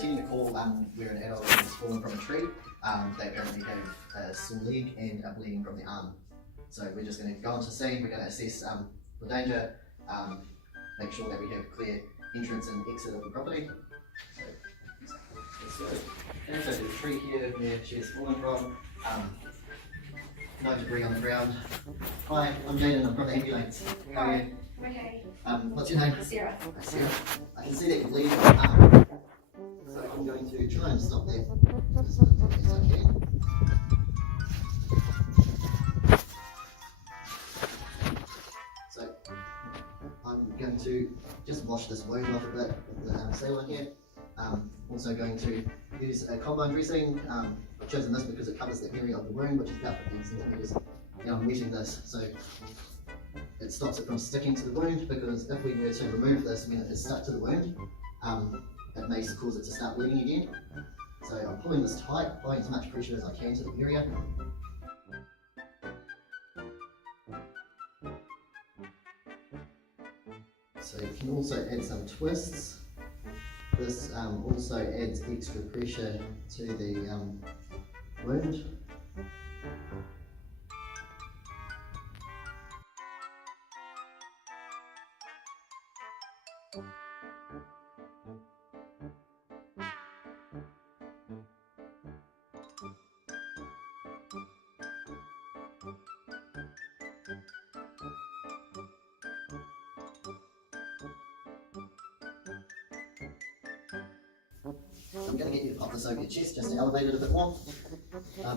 attending a call where an adult has fallen from a tree. They apparently have a sore leg and a bleeding from the arm. So we're just going to go onto scene, we're going to assess the danger, make sure that we have clear entrance and exit of the property. So let's go. And so the tree here where she has fallen from, no debris on the ground. Hi, I'm Jaden, I'm from the ambulance. How are you? Okay. What's your name? Sarah. Sarah. I can see that you're bleeding from the arm. So I'm going to try and stop that as quickly as I can. So I'm going to just wash this wound off a bit with the sealant here. Also going to use a combine dressing. I've chosen this because it covers the area of the wound, which is about 15 centimeters. Now I'm wetting this so it stops it from sticking to the wound, because if we were to remove this when it is stuck to the wound, it may cause it to start bleeding again. So I'm pulling this tight, applying as much pressure as I can to the area. So you can also add some twists. This also adds extra pressure to the wound. I'm going to get you to pop this over your chest just to elevate it a bit more.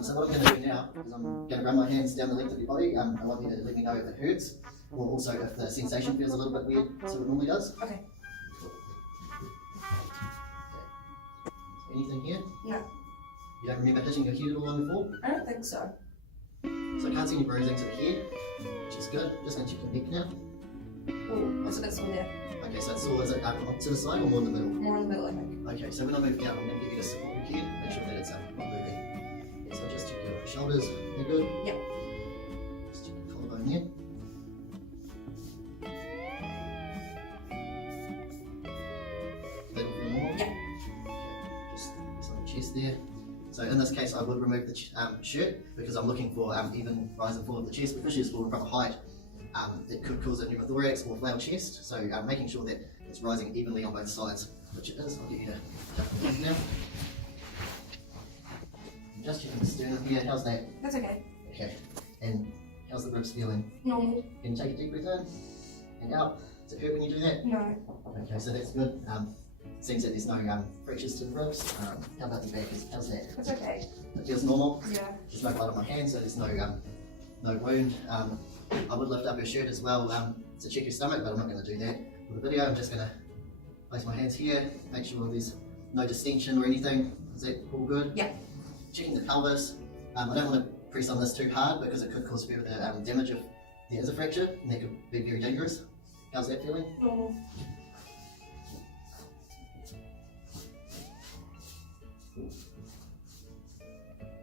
So what I'm going to do now is I'm going to run my hands down the length of your body. I want you to let me know if it hurts, or also if the sensation feels a little bit weird, so it normally does. Okay. Anything here? No. You don't remember hitting your head at all on the fall? I don't think so. So I can't see any bruising to the head, which is good. Just going to check your neck now. Oh, so that's one there. Okay, so it's all, is it to the side or more in the middle? More in the middle, I think. Okay, so when I move down, I'm going to get you to support your head, make sure that it's not moving. Yeah, so just check your shoulders, they're good? Yep. Just check your collarbone there. That will feel normal? Yep. Okay, just on the chest there. So in this case, I would remove the shirt, because I'm looking for even rise and fall of the chest. Because she's fallen from a height, it could cause a pneumothorax or flail chest. So making sure that it's rising evenly on both sides, which it is. I'll get you to jump the head now. Just checking the sternum here. How's that? That's okay. Okay. And how's the ribs feeling? Normal. Can you take a deep breath in and out? Does it hurt when you do that? No. Okay, so that's good. Seems that there's no fractures to the ribs. How about the back? How's that? That's okay. It feels normal. Yeah. There's no blood on my hand, so there's no wound. I would lift up your shirt as well to check your stomach, but I'm not going to do that for the video. I'm just going to place my hands here, make sure there's no distension or anything. Is that all good? Yeah. Checking the pelvis. I don't want to press on this too hard, because it could cause further damage if there is a fracture, and that could be very dangerous. How's that feeling? Normal.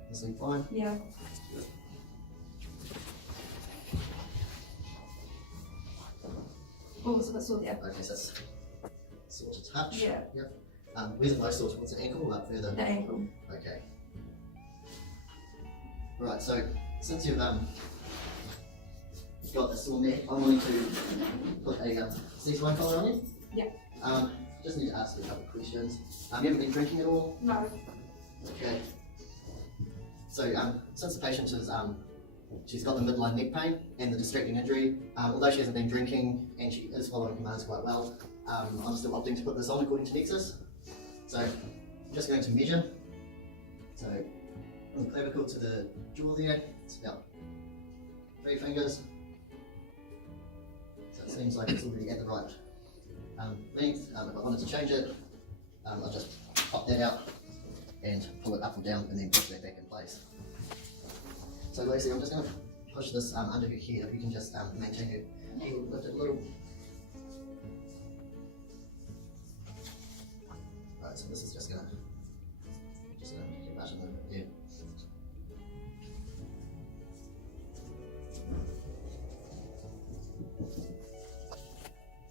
This is fine? Yeah. Oh, so that's all there. Okay, so that's sore to touch. Yeah. Yep. Where's the most sore? Towards the ankle or up further? The ankle. Okay. Right, so since you've got a sore neck, I'm going to put a ceasefire collar on you. Yeah. Just need to ask you a couple of questions. You haven't been drinking at all? No. Okay. So since the patient is she's got the midline neck pain and the distracting injury, although she hasn't been drinking and she is following commands quite well, I'm still opting to put this on according to Nexus. So I'm just going to measure. So from the clavicle to the jaw there, it's about 3 fingers. So it seems like it's already at the right length. If I wanted to change it, I'll just pop that out and pull it up or down and then push that back in place. So Lacey, I'm just going to push this under her head. If you can just maintain your heel, lift it a little. Right, so this is just going to get back a little bit there.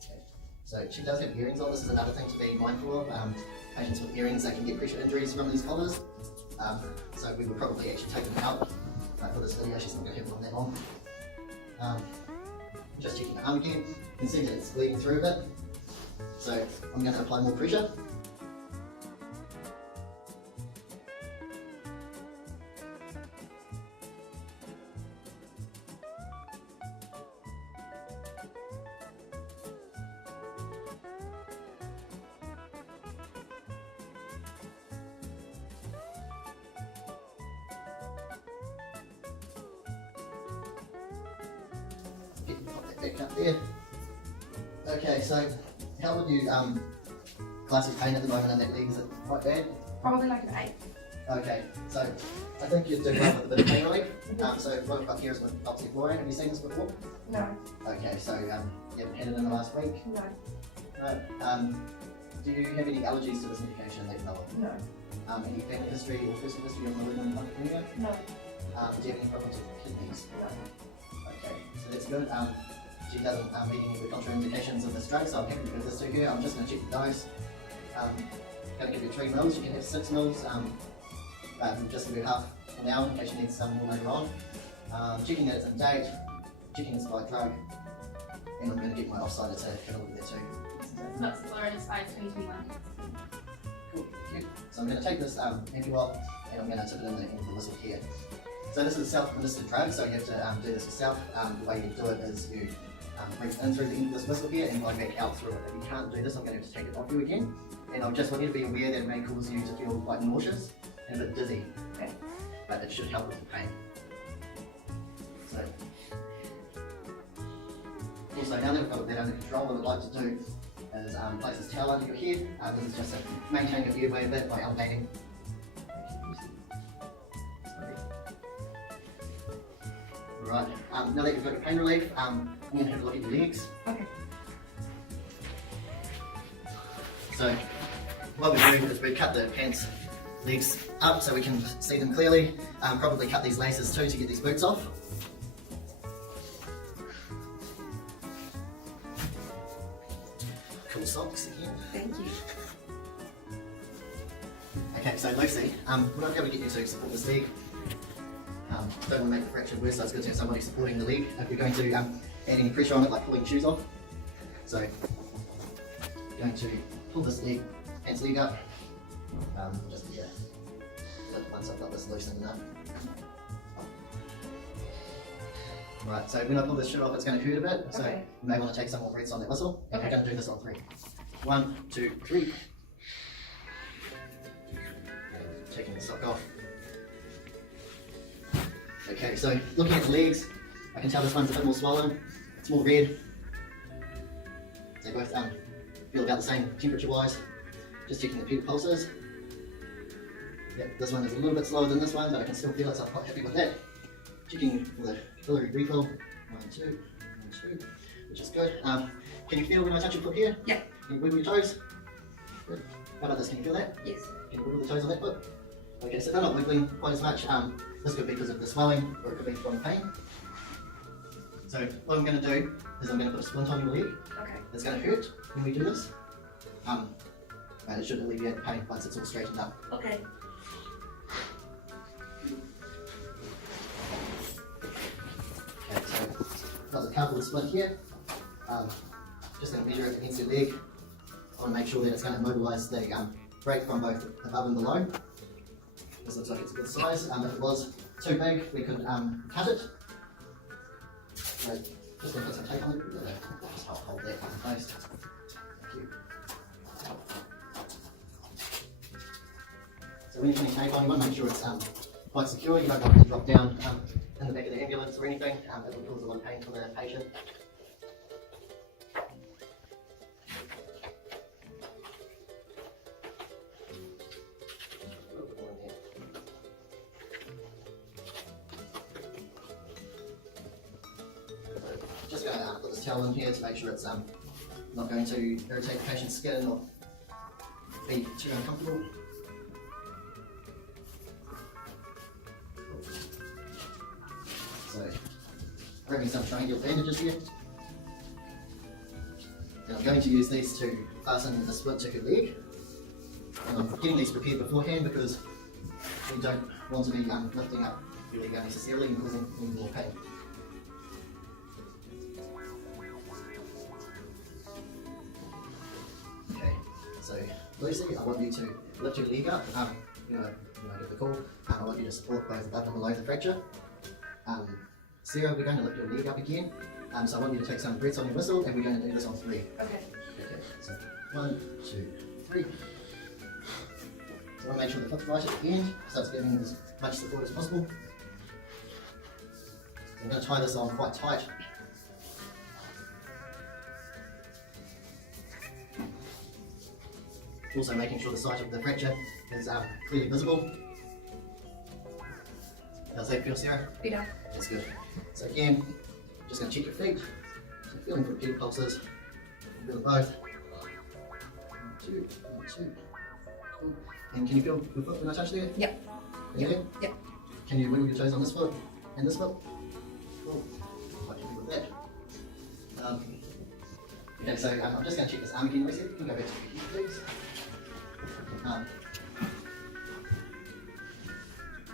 Okay. So she does have earrings on. This is another thing to be mindful of. patients with earrings, they can get pressure injuries from these collars. So we would probably actually take them out for this video. She's not going to have one that long. Just checking the arm again. You can see that it's bleeding through a bit. So I'm going to apply more pressure. Pop that back up there. Okay, so how would you class your pain at the moment in that leg? Is it quite bad? Probably like an 8. Okay, so I think you'd do well with a bit of pain relief. So what I've got here is with oxyfluorine. Have you seen this before? No. Okay, so you haven't had it in the last week? No. No. Do you have any allergies to this medication that you know of? No. Any family history or personal history of malignant hypertension? No. Do you have any problems with kidneys? No. Okay, so that's good. She doesn't meet any of the contraindications of this drug, so I'm happy to give this to her. I'm just going to check the dose. Going to give you 3 mils. You can have 6 mils. Just give you half an hour in case you need some more later on. Checking that it's in date. Checking it's the right drug. And I'm going to get my offsider to have a look at that too. That's Florida size 2021. Cool, thank you. So I'm going to take this anti-wop and I'm going to tip it in the end of the whistle here. So this is a self-administered drug, so you have to do this yourself. The way you do it is you breathe in through the end of this whistle here and go back out through it. If you can't do this, I'm going to have to take it off you again. And I just want you to be aware that it may cause you to feel quite nauseous and a bit dizzy. Okay. But it should help with the pain. So, also now that we've got that under control, what I'd like to do is place this towel under your head. This is just to maintain your airway a bit by elevating. Right, now that you've got your pain relief, I'm going to have a look at your legs. Okay. So, what we do is we cut the pants legs up so we can see them clearly. Probably cut these laces too to get these boots off. Cool socks again. Thank you. Okay, so Lucy, we're not going to get you to support this leg. Don't want to make the fracture worse, so it's good to have somebody supporting the leg if you're going to add any pressure on it, like pulling shoes off. So, going to pull this leg, pants leg up, just to once I've got this loosened up. Right, so when I pull this shirt off, it's going to hurt a bit, so Okay. you may want to take some more breaths on that whistle. And Okay. we're going to do this on 3. 1, 2, 3. Taking the sock off. Okay, so looking at the legs, I can tell this one's a bit more swollen. It's more red. They both feel about the same temperature-wise. Just checking the pedal pulses. Yep, this one is a little bit slower than this one, but I can still feel it, so I'm quite happy with that. Checking for the capillary refill. 1, 2, 1, 2, which is good. Can you feel when I touch your foot here? Yeah. Can you wiggle your toes? Good. How about this? Can you feel that? Yes. Can you wiggle the toes on that foot? Okay, so they're not wiggling quite as much. This could be because of the swelling, or it could be from pain. So what I'm going to do is I'm going to put a splint on your leg. Okay. It's going to hurt when we do this. But it should alleviate the pain once it's all straightened up. Okay. Okay, so got the cardboard splint here. Just going to measure it against your leg. I want to make sure that it's going to mobilise the break from both above and below. This looks like it's a good size. If it was too big, we could cut it. So just going to put some tape on it. Just hold that in place. Thank you. So when you're putting tape on, you want to make sure it's quite secure. You don't want it to drop down in the back of the ambulance or anything. It will cause a lot of pain for the patient. Just going to put this towel in here to make sure it's not going to irritate the patient's skin or be too uncomfortable. So, grabbing some triangular bandages here. And I'm going to use these to fasten the splint to her leg. And I'm getting these prepared beforehand because we don't want to be lifting up your leg unnecessarily and causing any more pain. Okay, so Lucy, I want you to lift your leg up. Get the call. I want you to support both above and below the fracture. Sarah, we're going to lift your leg up again. So I want you to take some breaths on your whistle, and we're going to do this on 3. Okay. Okay, so 1, 2, 3. So I want to make sure the foot's right at the end, so it's giving as much support as possible. So I'm going to tie this on quite tight. Also making sure the site of the fracture is clearly visible. How's that feel, Sarah? Better. That's good. So again, just going to check your feet. So feeling for repeated pulses. Feel both. 1, 2, 1, 2. Cool. And can you feel your foot when I touch there? Yep. Yeah? Yep. Can you wiggle your toes on this foot and this foot? Cool. Quite happy with that. Okay, so I'm just going to check this arm again, Lucy. You can go back to your heel, please.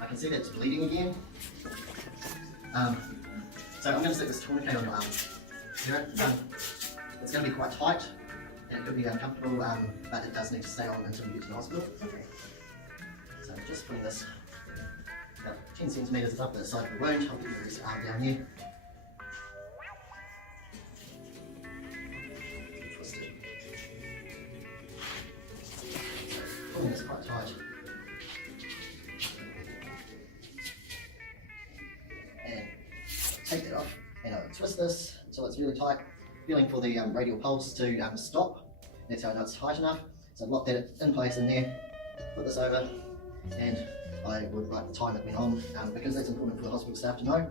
I can see that it's bleeding again. So I'm going to stick this tourniquet on your arm. Sarah, it's going to be quite tight and it could be uncomfortable, but it does need to stay on until you get to the hospital. Okay. So I'm just putting this about 10 centimetres up the side of the wound. I'll put your wrist arm down here. Twist it. Pulling this quite tight. And take that off, and I'll twist this until it's really tight, feeling for the radial pulse to stop. That's how I know it's tight enough. So I've locked that in place in there, put this over, and I would write the time it went on, because that's important for the hospital staff to know.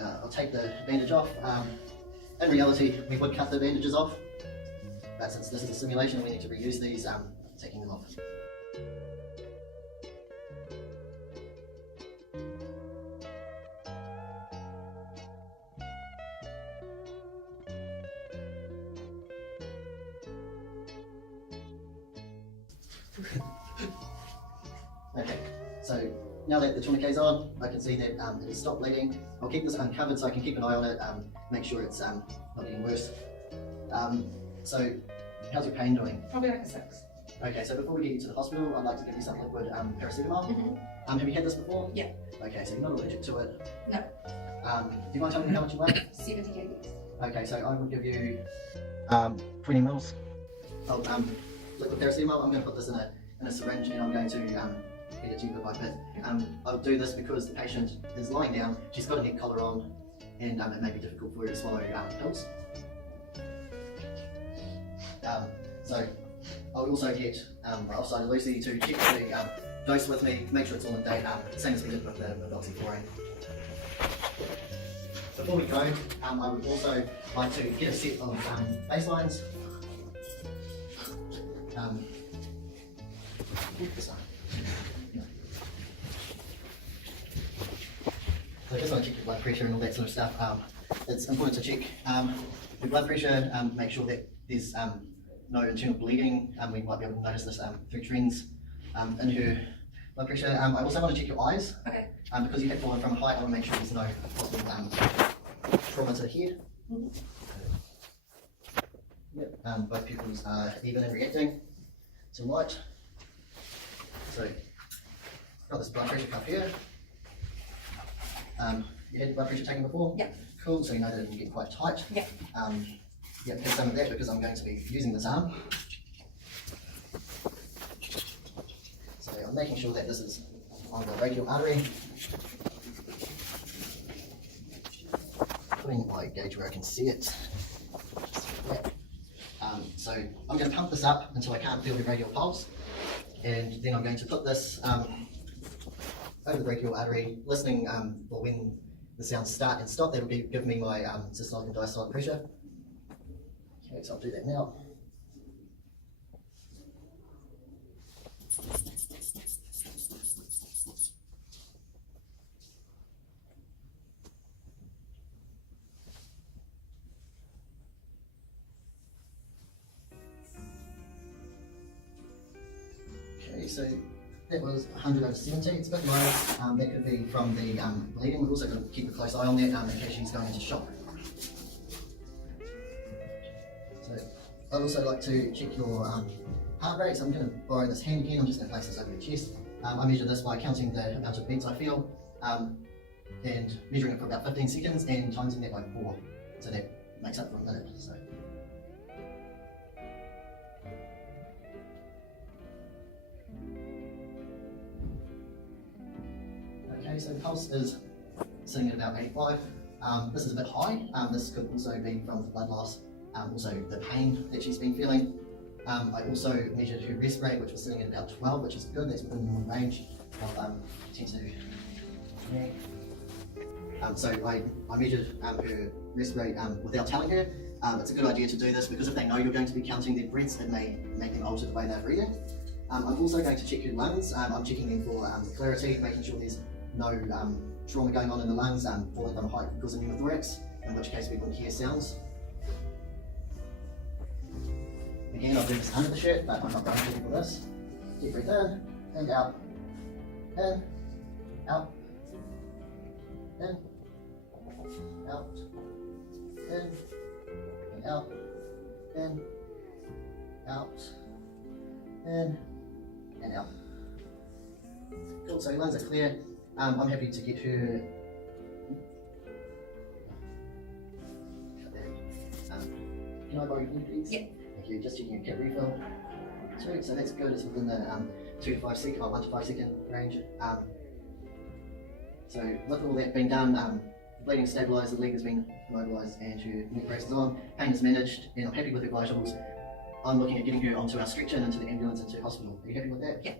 I'll take the bandage off. In reality, we would cut the bandages off, but since this is a simulation, we need to reuse these, taking them off. Okay, so now that the tourniquet's on, I can see that it has stopped bleeding. I'll keep this uncovered so I can keep an eye on it, make sure it's not getting worse. So, how's your pain doing? Probably like a 6. Okay, so before we get you to the hospital, I'd like to give you some liquid paracetamol. Mm-hmm. Have you had this before? Yeah. Okay, so you're not allergic to it. No. Do you mind telling me how much you weigh? 70 kgs. Okay, so I would give you 20 mils of liquid paracetamol. I'm going to put this in a syringe, and I'm going to get it to you bit by bit. I'll do this because the patient is lying down, she's got a neck collar on, and it may be difficult for her to swallow pills. So I'll also get offside Lucy to check the dose with me, make sure it's all in date, same as we did with the oxychloroquine. Before we go, I would also like to get a set of baselines. This one. So I just want to check your blood pressure and all that sort of stuff. It's important to check your blood pressure, make sure that there's no internal bleeding. We might be able to notice this through trends in her blood pressure. I also want to check your eyes. Okay. Because you have fallen from a height, I want to make sure there's no possible trauma to the head. Mm-hmm. Yep. Both pupils are even and reacting to light. So, got this blood pressure cuff here. You had blood pressure taken before? Yeah. Cool, so you know that it can get quite tight. Yeah. Yeah, get some of that because I'm going to be using this arm. So I'm making sure that this is on the radial artery. Putting my gauge where I can see it. So I'm going to pump this up until I can't feel the radial pulse, and then I'm going to put this over the brachial artery, listening for when the sounds start and stop. That will give me my systolic and diastolic pressure. Okay, so I'll do that now. so that was 100/70. It's a bit low. That could be from the bleeding. We've also got to keep a close eye on that in case she's going into shock. So I'd also like to check your heart rate. So I'm going to borrow this hand again. I'm just going to place this over your chest. I measure this by counting the amount of beats I feel and measuring it for about 15 seconds and timesing that by 4. So that makes up for a minute. So. Okay, so the pulse is sitting at about 85. This is a bit high. This could also be from the blood loss, also the pain that she's been feeling. I also measured her rest rate, which was sitting at about 12, which is good. That's within the normal range of 10 to 20. So I measured her rest rate without telling her. It's a good idea to do this because if they know you're going to be counting their breaths, it may make them alter the way they're breathing. I'm also going to check her lungs. I'm checking them for clarity, making sure there's no trauma going on in the lungs, falling from height because of pneumothorax, in which case we wouldn't hear sounds. Again, I'll do this under the shirt, but I'm not going to for this. Deep breath in, and out. In, out. In, out. In, and out. In, out. In, and out. Cool, so your lungs are clear. I'm happy to get her. Can I borrow your please? Yeah. Thank you. Just checking your kit refill. Sweet. So that's good. It's within the 2 to 5 second or 1 to 5 second range. So with all that being done, the bleeding stabilised, the leg has been mobilised, and her neck brace is on. Pain is managed, and I'm happy with her vitals. I'm looking at getting her onto our stretcher and into the ambulance into hospital. Are you happy with that? Yeah.